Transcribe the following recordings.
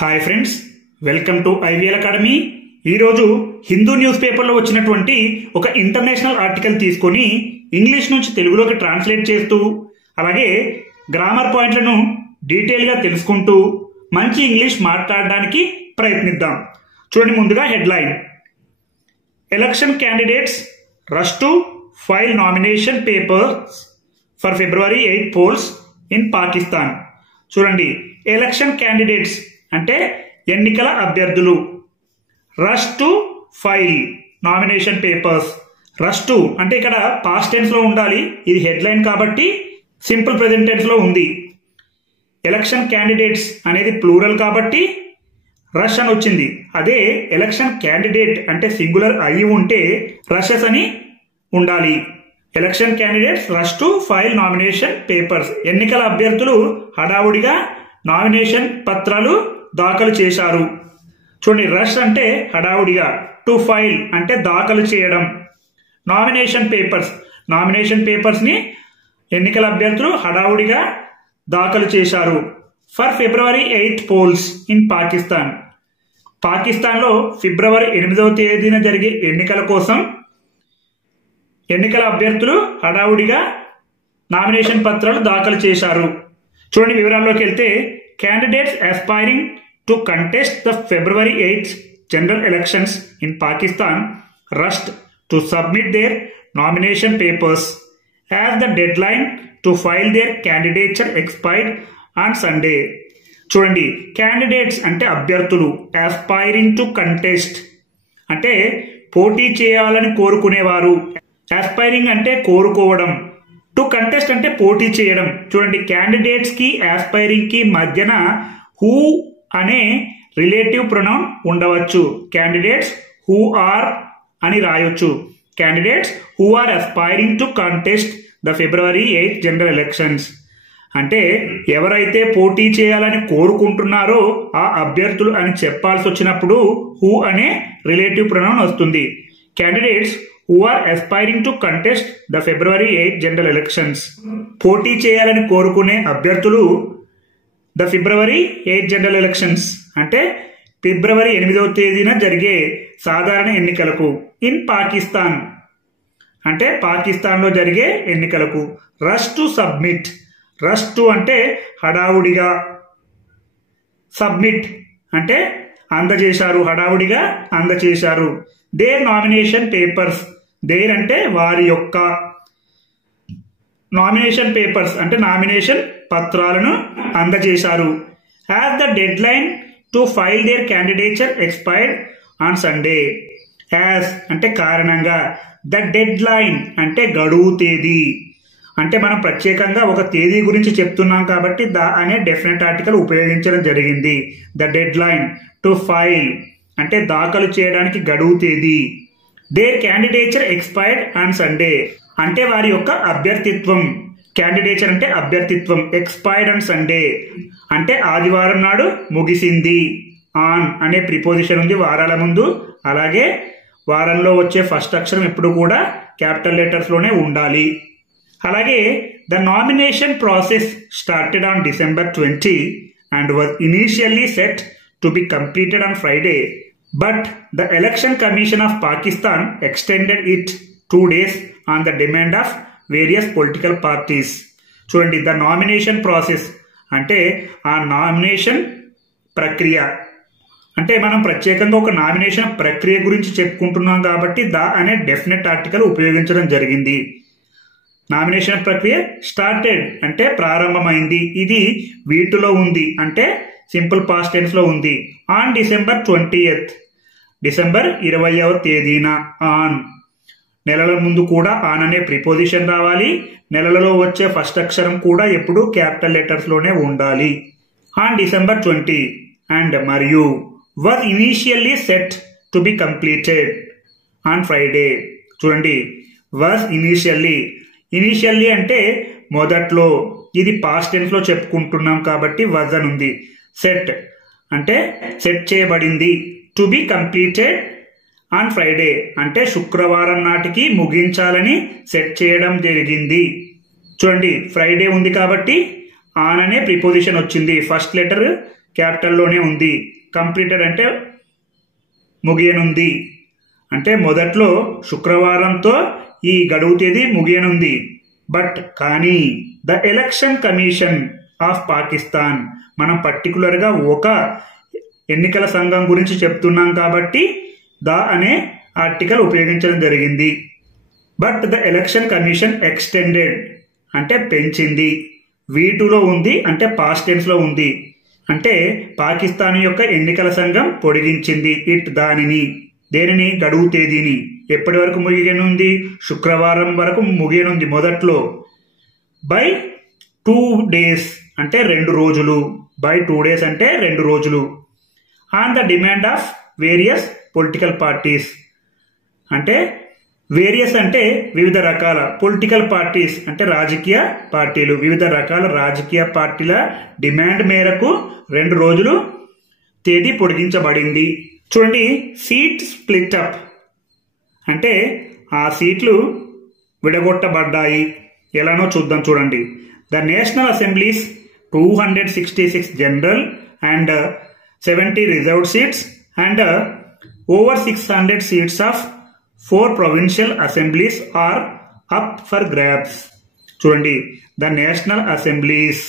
Hi friends, welcome to IVL academy. ఈరోజు Hindu news పేపర్లో వచ్చినటువంటి ఒక ఇంటర్నేషనల్ ఆర్టికల్ తీసుకొని ఇంగ్లీష్ నుంచి తెలుగులోకి ట్రాన్స్లేట్ చేస్తూ అలాగే గ్రామర్ పాయింట్లను డీటెయిల్గా తెలుసుకుంటూ మంచి ఇంగ్లీష్ మాట్లాడడానికి ప్రయత్నిద్దాం. చూడండి, ముందుగా headline: election candidates rush to file nomination papers for February 8 polls in Pakistan. చూడండి, ఎలక్షన్ క్యాండిడేట్స్ అంటే ఎన్నికల అభ్యర్థులు. Rush to file nomination papers. Rush to అంటే ఇక్కడ పాస్ట్ టెన్స్ లో ఉండాలి, ఇది హెడ్లైన్ కాబట్టి సింపుల్ ప్రెజెంట్ టెన్స్ లో ఉంది. ఎలక్షన్ క్యాండిడేట్స్ అనేది ప్లూరల్ కాబట్టి రష్ అని వచ్చింది. అదే ఎలక్షన్ క్యాండిడేట్ అంటే సింగులర్ అయి ఉంటే రషెస్ అని ఉండాలి. Election candidates rush to file nomination papers. ఎన్నికల అభ్యర్థులు హడావుడిగా నామినేషన్ పత్రాలు దాఖలు చేశారు. చూడండి, రష్ అంటే హడావుడిగా, టు ఫైల్ అంటే దాఖలు చేయడం. నామినేషన్ పేపర్స్, నామినేషన్ పేపర్స్ ని ఎన్నికల అభ్యర్థులు హడావుడిగా దాఖలు చేశారు. For February 8 polls in Pakistan. పాకిస్తాన్లో ఫిబ్రవరి 8వ తేదీన జరిగే ఎన్నికల కోసం ఎన్నికల అభ్యర్థులు హడావుడిగా నామినేషన్ పత్రాలు దాఖలు చేశారు. చూడండి, వివరాల్లోకి వెళ్తే, candidates aspiring to contest the February 8th general elections in Pakistan rushed to submit their nomination papers as the deadline to file their candidature expired on Sunday. చూడండి, క్యాండిడేట్స్ అంటే అభ్యర్థులు, aspiring to contest అంటే పోటీ చేయాలని కోరుకునేవారు. aspiring అంటే కోరుకోవడం, to contest అంటే పోటీ చేయడం. చూడండి, క్యాండిడేట్స్ కి ఆస్పైరింగ్ కి మధ్యన హూ అనే రిలేటివ్ ప్రొనౌన్ ఉండవచ్చు. క్యాండిడేట్స్ హూ ఆర్ అని రాయొచ్చు. Candidates who are aspiring to contest the February 8 general elections అంటే ఎవరైతే పోటీ చేయాలని కోరుకుంటున్నారో ఆ అభ్యర్థులు అని చెప్పాల్సి వచ్చినప్పుడు హూ అనే రిలేటివ్ ప్రొనౌన్ వస్తుంది. Candidates who are aspiring to contest the February 8 general elections. పోటీ చేయాలని కోరుకునే అభ్యర్థులు ద February 8 జనరల్ ఎలక్షన్స్ అంటే ఫిబ్రవరి 8వ తేదీన జరిగే సాధారణ ఎన్నికలకు. ఇన్ పాకిస్తాన్ అంటే పాకిస్తాన్లో జరిగే ఎన్నికలకు. Rush to submit. Rush to అంటే హడావుడిగా, సబ్మిట్ అంటే అందజేశారు, హడావుడిగా అందజేశారు. There nomination papers. దేర్ అంటే వారి యొక్క, నామినేషన్ పేపర్స్ అంటే నామినేషన్ పత్రాలను అందజేశారు. As the deadline to file their candidature expired on Sunday. As అంటే కారణంగా, ద డెడ్ లైన్ అంటే గడువు తేదీ. అంటే మనం ప్రత్యేకంగా ఒక తేదీ గురించి చెప్తున్నాం కాబట్టి ద అనే డెఫినెట్ ఆర్టికల్ ఉపయోగించడం జరిగింది. The deadline to file అంటే దాఖలు చేయడానికి గడువు తేదీ. Their candidature expired on Sunday అంటే వారి యొక్క అభ్యర్థిత్వం. క్యాండిడేచర్ అంటే అభ్యర్థిత్వం. ఎక్స్పైర్డ్ ఆన్ సండే అంటే ఆదివారం నాడు ముగిసింది. ఆన్ అనే ప్రిపోజిషన్ ఉంది వారాల ముందు. అలాగే వారంలో వచ్చే ఫస్ట్ అక్షరం ఎప్పుడు కూడా క్యాపిటల్ లెటర్స్ లోనే ఉండాలి. అలాగే the nomination process started on December 20 and was initially set to be completed on Friday. But the Election Commission of Pakistan extended it 2 days on the demand of various political parties. చూడండి, the nomination process అంటే ఆ nomination ప్రక్రియ. అంటే మనం ప్రత్యేకంగా ఒక nomination ప్రక్రియ గురించి చెప్పుకుంటున్నాం కాబట్టి ద అనే డెఫినెట్ ఆర్టికల్ ఉపయోగించడం జరిగింది. నామినేషన్ ప్రక్రియ స్టార్టెడ్ అంటే ప్రారంభమైంది. ఇది వీటిలో ఉంది అంటే సింపుల్ పాస్ట్ టెన్స్ లో ఉంది. ఆన్ December 20th డిసెంబర్ 20వ తేదీన. ఆన్ నెలల ముందు కూడా ఆన్ అనే ప్రిపోజిషన్ రావాలి. నెలలలో వచ్చే ఫస్ట్ అక్షరం కూడా ఎప్పుడు క్యాపిటల్ లెటర్స్ లోనే ఉండాలి. ఆన్ December 20 అండ్ మరియు was initially set to be completed on Friday. చూడండి, వాజ్ ఇనీషియల్లీ. ఇనీషియల్లీ అంటే మొదట్లో, ఇది పాస్ట్ టెన్స్ లో చెప్పుకుంటున్నాం కాబట్టి వాజ్ అని ఉంది. సెట్ అంటే సెట్ చేయబడింది. To be completed on Friday అంటే శుక్రవారం నాటికి ముగించాలని సెట్ చేయడం జరిగింది. చూడండి, ఫ్రైడే ఉంది కాబట్టి ఆన్ అనే ప్రిపోజిషన్ వచ్చింది. ఫస్ట్ లెటర్ క్యాపిటల్లోనే ఉంది. కంప్లీటెడ్ అంటే ముగియనుంది. అంటే మొదట్లో శుక్రవారంతో ఈ గడువు తేదీ ముగియనుంది. కానీ the election commission of Pakistan, మనం పర్టికులర్గా ఒక ఎన్నికల సంఘం గురించి చెప్తున్నాం కాబట్టి ద అనే ఆర్టికల్ ఉపయోగించడం జరిగింది. But the election commission extended అంటే పెంచింది. V2లో ఉంది అంటే పాస్ట్ టెన్స్లో ఉంది. అంటే పాకిస్తాన్ యొక్క ఎన్నికల సంఘం పొడిగించింది దేనిని గడువు తేదీని. ఎప్పటి వరకు ముగియనుంది? శుక్రవారం వరకు ముగియనుంది మొదట్లో. బై 2 days అంటే 2 రోజులు. బై 2 days అంటే 2 రోజులు. On the demand of various political parties అంటే వేరియస్ అంటే వివిధ రకాల, పొలిటికల్ పార్టీస్ అంటే రాజకీయ పార్టీలు, వివిధ రకాల రాజకీయ పార్టీల డిమాండ్ మేరకు 2 రోజులు తేదీ పొడిగించబడింది. చూడండి, సీట్ స్ప్లిట్ అప్ అంటే ఆ సీట్లు విడగొట్టబడ్డాయి. ఎలానో చూద్దాం చూడండి. The national assemblies 266 general and 70 reserved seats and over 600 seats of 4 provincial assemblies are up for grabs. చూడండి, ద నేషనల్ అసెంబ్లీస్,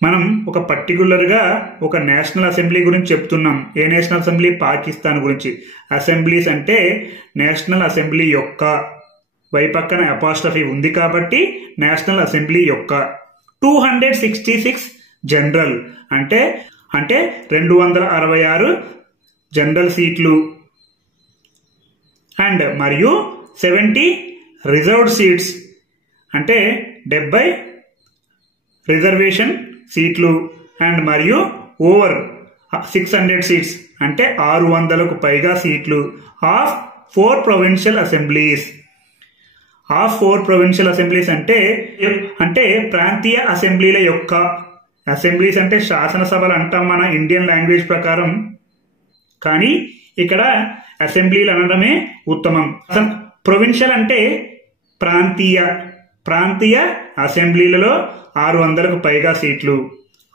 మనం ఒక పర్టికులర్గా ఒక నేషనల్ అసెంబ్లీ గురించి చెప్తున్నాం. ఏ నేషనల్ అసెంబ్లీ? పాకిస్తాన్ గురించి. అసెంబ్లీస్ అంటే నేషనల్ అసెంబ్లీ యొక్క, పక్కన అపాస్ట్రఫీ ఉంది కాబట్టి నేషనల్ అసెంబ్లీ యొక్క. 266 జనరల్ అంటే 266 జనరల్ సీట్లు అండ్ మరియు 70 రిజర్వ్డ్ సీట్స్ అంటే 70 రిజర్వేషన్ సీట్లు అండ్ మరియు ఓవర్ 600 సీట్స్ అంటే 600కు పైగా సీట్లు of 4 provincial assemblies. Of 4 provincial assemblies అంటే ప్రాంతీయ అసెంబ్లీల యొక్క. అసెంబ్లీస్ అంటే శాసనసభలు అంటాం మన ఇండియన్ లాంగ్వేజ్ ప్రకారం, కానీ ఇక్కడ అసెంబ్లీలు అనడమే ఉత్తమం. ప్రొవిన్షియల్ అంటే ప్రాంతీయ అసెంబ్లీలలో 600కు పైగా సీట్లు.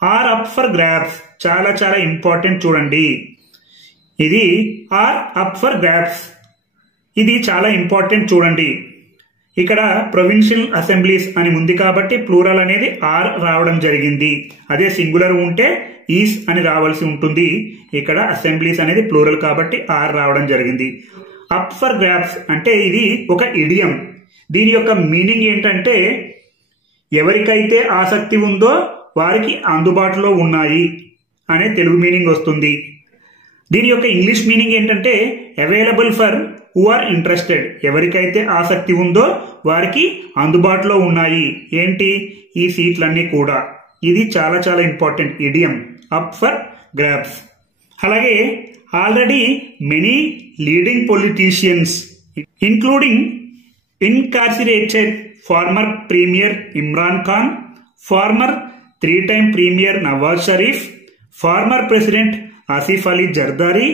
ఆర్ అప్ ఫర్ గ్రాబ్స్, చాలా చాలా ఇంపార్టెంట్ చూడండి. ఇది ఆర్ అప్ ఫర్ గ్రాబ్స్, ఇది చాలా ఇంపార్టెంట్ చూడండి. ఇక్కడ ప్రొవిన్షియల్ అసెంబ్లీస్ అని ఉంది కాబట్టి ప్లూరల్ అనేది ఆర్ రావడం జరిగింది. అదే సింగులర్ ఉంటే ఈస్ అని రావాల్సి ఉంటుంది. ఇక్కడ అసెంబ్లీస్ అనేది ప్లూరల్ కాబట్టి ఆర్ రావడం జరిగింది. అప్ ఫర్ గ్రాబ్స్ అంటే ఇది ఒక ఇడియం. దీని యొక్క మీనింగ్ ఏంటంటే ఎవరికైతే ఆసక్తి ఉందో వారికి అందుబాటులో ఉన్నాయి అనే తెలుగు మీనింగ్ వస్తుంది. దీని యొక్క ఇంగ్లీష్ మీనింగ్ ఏంటంటే available for who are interested. ఎవరికైతే ఆసక్తి ఉందో వారికి అందుబాటులో ఉన్నాయి. ఏంటి? ఈ సీట్లన్నీ కూడా. ఇది చాలా చాలా important idiom, up for grabs. అలాగే already many leading politicians including incarcerated former premier Imran Khan, former 3-time premier Nawaz Sharif, former president Asif Ali Zardari,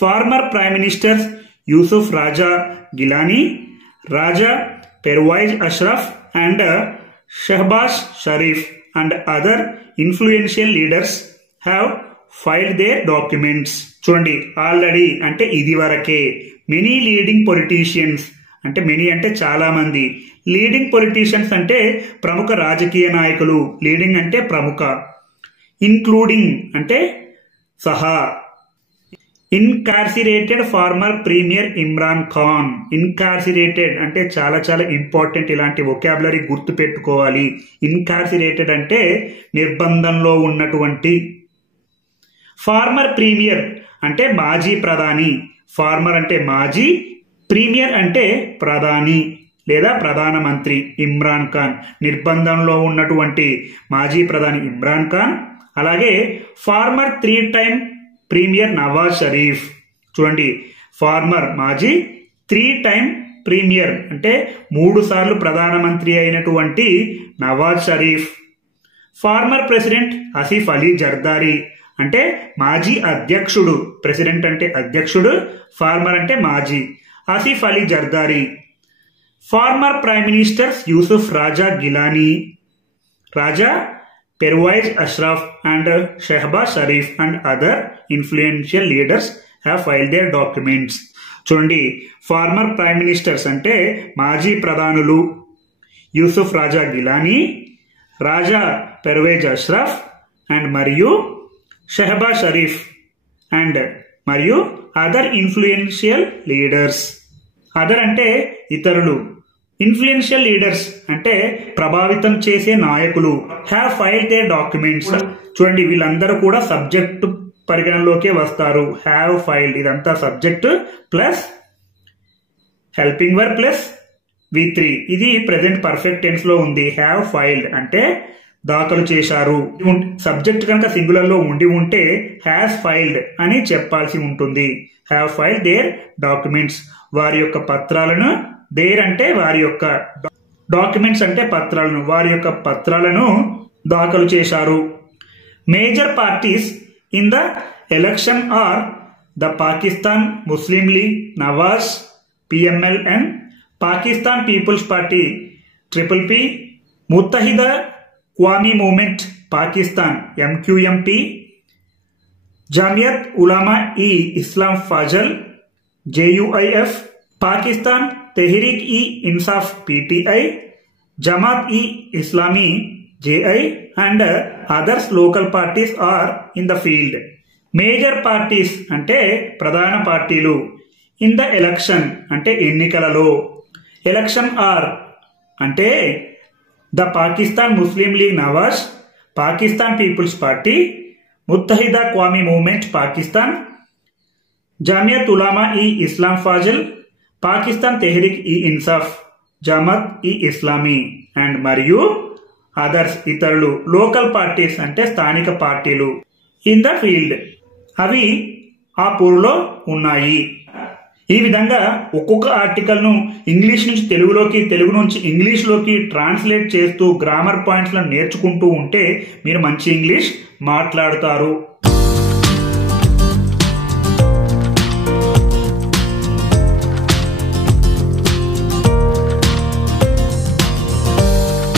former prime ministers Yusuf Raza Gilani, Raja Pervaiz Ashraf and Shahbaz Sharif and other influential leaders have filed their documents. చూడండి, ఆల్రెడీ అంటే ఇది వరకే. Many leading politicians అంటే many అంటే చాలా మంది. Leading politicians అంటే ప్రముఖ రాజకీయ నాయకులు. లీడింగ్ అంటే ప్రముఖ. ఇన్క్లూడింగ్ అంటే సహా. ఇన్కార్సిరేటెడ్ ఫార్మర్ ప్రీమియర్ ఇమ్రాన్ ఖాన్. ఇన్కార్సిరేటెడ్ అంటే చాలా చాలా ఇంపార్టెంట్. ఇలాంటి వొకాబులరీ గుర్తు పెట్టుకోవాలి. ఇన్కార్సిరేటెడ్ అంటే నిర్బంధంలో ఉన్నటువంటి. ఫార్మర్ ప్రీమియర్ అంటే మాజీ ప్రధాని. ఫార్మర్ అంటే మాజీ, ప్రీమియర్ అంటే ప్రధాని లేదా ప్రధానమంత్రి. ఇమ్రాన్ ఖాన్ నిర్బంధంలో ఉన్నటువంటి మాజీ ప్రధాని ఇమ్రాన్ ఖాన్. అలాగే farmer 3-time premier Nawaz Sharif. చూడండి, ఫార్మర్ మాజీ, 3-time ప్రీమియర్ అంటే 3 సార్లు ప్రధానమంత్రి అయినటువంటి నవాజ్ షరీఫ్. ఫార్మర్ ప్రెసిడెంట్ ఆసిఫ్ అలీ జర్దారీ అంటే మాజీ అధ్యక్షుడు. ప్రెసిడెంట్ అంటే అధ్యక్షుడు, ఫార్మర్ అంటే మాజీ. Asif Ali Zardari. Former prime ministers Yusuf Raza Gilani. Raja Pervez Ashraf and Shehbaz Sharif and other influential leaders have filed their documents. చూడండి, ఫార్మర్ ప్రైమ్ మినిస్టర్స్ అంటే మాజీ ప్రధానులు యూసుఫ్ రాజా గిలానీ, రాజా పెర్వేజ్ అష్రఫ్ అండ్ మరియు షెహబాజ్ షరీఫ్ అండ్ మరియు అదర్ ఇన్ఫ్లుయెన్షియల్ లీడర్స్. అదర్ అంటే ఇతరులు, ఇన్ఫ్లుయెన్షియల్ లీడర్స్ అంటే ప్రభావితం చేసే నాయకులు. Have filed their documents. చూడండి, వీళ్ళందరూ కూడా సబ్జెక్ట్ పరిగణలోకే వస్తారు. హ్యావ్ ఫైల్డ్ ఇదంతా subject plus helping verb plus V3. ఇది ప్రెసెంట్ పర్ఫెక్ట్ టెన్స్ లో ఉంది. హ్యావ్ ఫైల్డ్ అంటే దాఖలు చేశారు. సబ్జెక్ట్ కనుక సింగులర్ లో ఉండి ఉంటే హ్యాస్ ఫైల్డ్ అని చెప్పాల్సి ఉంటుంది. హ్యావ్ ఫైల్డ్ దేర్ డాక్యుమెంట్స్, వారి యొక్క పత్రాలను. దేర్ అంటే వారి యొక్క, డాక్యుమెంట్స్ అంటే పత్రాలను, వారి యొక్క పత్రాలను దాఖలు చేశారు. Major parties in the election are the Pakistan Muslim League Nawaz PML and Pakistan Peoples Party PPP, Muttahida Qaumi Movement Pakistan MQMP, Jamiat Ulema e Islam Fazal JUIF, Pakistan Tehreek e Insaf PTI, Jamaat e Islami JI and others local parties are in the field. Major parties అంటే ప్రధాన పార్టీలు. ఇన్ ద ఎలక్షన్ అంటే ఎన్నికలలో. ఎలక్షన్ ఆర్ అంటే ద పాకిస్తాన్ ముస్లిం లీగ్ నవాజ్, పాకిస్తాన్ పీపుల్స్ పార్టీ, ముత్తహిదా క్వామీ మూవ్మెంట్ పాకిస్తాన్, జామియత్ ఉలమా ఈ ఇస్లాం ఫాజిల్, పాకిస్తాన్ తెహ్రీక్ ఈ ఇన్సాఫ్, జమాత్ ఈ ఇస్లామీ అండ్ మరియు others ఇతరులు. Local parties అంటే స్థానిక పార్టీలు. ఇన్ ద ఫీల్డ్ అవి ఆ పూర్లో ఉన్నాయి. ఈ విధంగా ఒక్కొక్క ఆర్టికల్ను ఇంగ్లీష్ నుంచి తెలుగులోకి, తెలుగు నుంచి ఇంగ్లీష్లోకి ట్రాన్స్లేట్ చేస్తూ గ్రామర్ పాయింట్స్లను నేర్చుకుంటూ ఉంటే మీరు మంచి ఇంగ్లీష్ మాట్లాడుతారు.